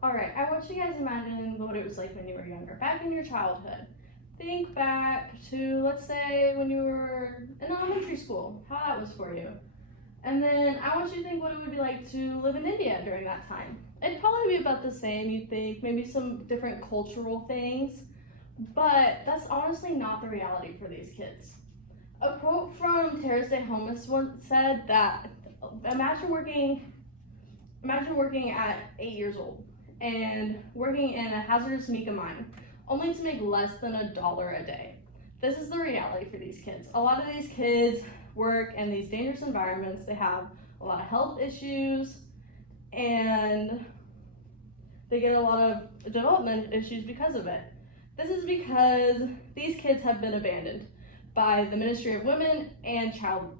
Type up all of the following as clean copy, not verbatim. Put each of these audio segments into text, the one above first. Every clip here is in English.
All right, I want you guys to imagine what it was like when you were younger, back in your childhood. Think back to, let's say, when you were in elementary school, how that was for you. And then I want you to think what it would be like to live in India during that time. It'd probably be about the same, you'd think, maybe some different cultural things, but that's honestly not the reality for these kids. A quote from Terrace Day Homeless once said that imagine working at 8 years old and working in a hazardous mica mine only to make less than $1 a day. This is the reality for these kids. A lot of these kids work in these dangerous environments. They have a lot of health issues and they get a lot of development issues because of it. This is because these kids have been abandoned by the Ministry of Women and Child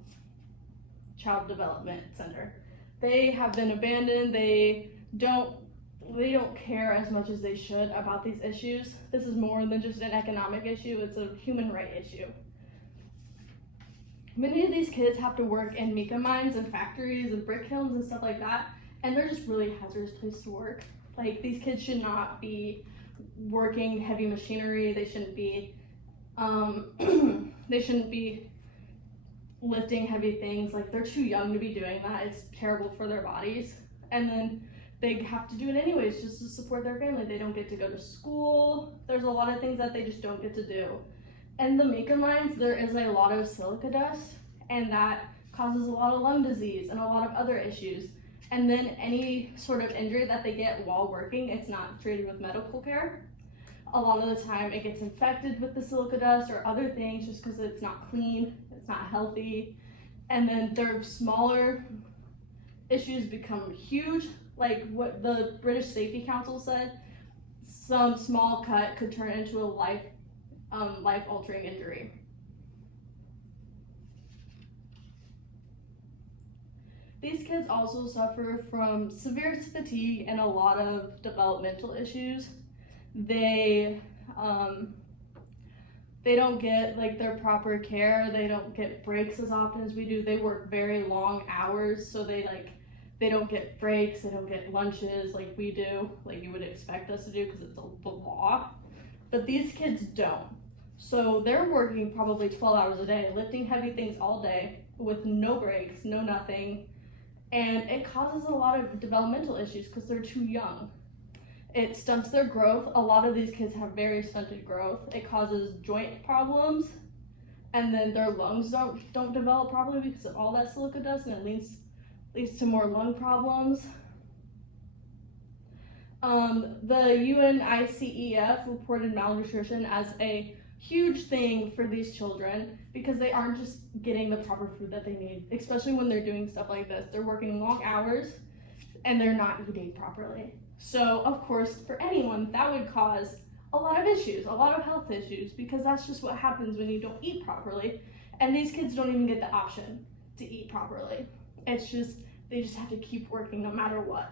Development Center. They have been abandoned. They don't care as much as they should about these issues. This is more than just an economic issue, it's a human right issue. Many of these kids have to work in mica mines and factories and brick kilns and stuff like that, and they're just really hazardous place to work. Like, these kids should not be working heavy machinery. They shouldn't be they shouldn't be lifting heavy things. Like, they're too young to be doing that. It's terrible for their bodies. And then they have to do it anyways just to support their family. They don't get to go to school. There's a lot of things that they just don't get to do. And the mica mines, there is a lot of silica dust, and that causes a lot of lung disease and a lot of other issues. And then any sort of injury that they get while working, it's not treated with medical care. A lot of the time it gets infected with the silica dust or other things just because it's not clean, it's not healthy. And then their smaller issues become huge. Like what the British Safety Council said, some small cut could turn into a life-altering injury. These kids also suffer from severe fatigue and a lot of developmental issues. They don't get like their proper care. They don't get breaks as often as we do. They work very long hours, so they don't get breaks. They don't get lunches like we do, like you would expect us to do because it's the law. But these kids don't. So they're working probably 12 hours a day, lifting heavy things all day with no breaks, no nothing. And it causes a lot of developmental issues because they're too young. It stunts their growth. A lot of these kids have very stunted growth. It causes joint problems, and then their lungs don't develop properly because of all that silica dust, and it leads to more lung problems. The UNICEF reported malnutrition as a huge thing for these children because they aren't just getting the proper food that they need, especially when they're doing stuff like this. They're working long hours and they're not eating properly. So of course, for anyone, that would cause a lot of issues, a lot of health issues, because that's just what happens when you don't eat properly. And these kids don't even get the option to eat properly. It's just, they just have to keep working no matter what.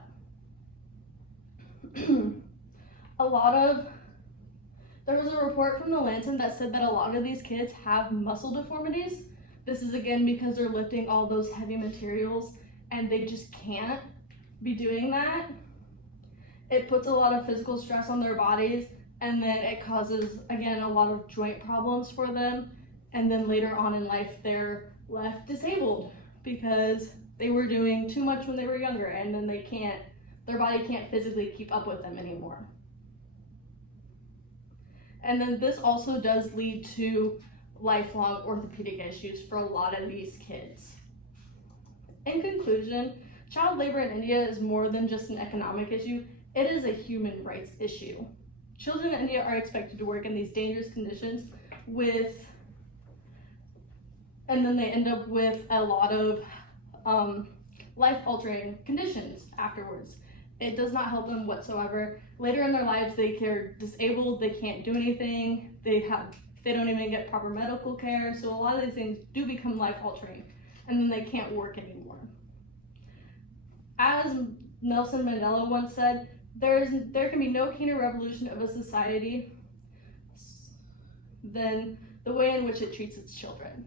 There was a report from the Lancet that said that a lot of these kids have muscle deformities. This is again because they're lifting all those heavy materials and they just can't be doing that. It puts a lot of physical stress on their bodies, and then it causes, again, a lot of joint problems for them. And then later on in life, they're left disabled because they were doing too much when they were younger, and then their body can't physically keep up with them anymore. And then this also does lead to lifelong orthopedic issues for a lot of these kids. In conclusion, child labor in India is more than just an economic issue. It is a human rights issue. Children in India are expected to work in these dangerous conditions and then they end up with a lot of life-altering conditions afterwards. It does not help them whatsoever. Later in their lives, they're disabled, they can't do anything, they don't even get proper medical care, so a lot of these things do become life-altering, and then they can't work anymore. As Nelson Mandela once said, there can be no keener revolution of a society than the way in which it treats its children.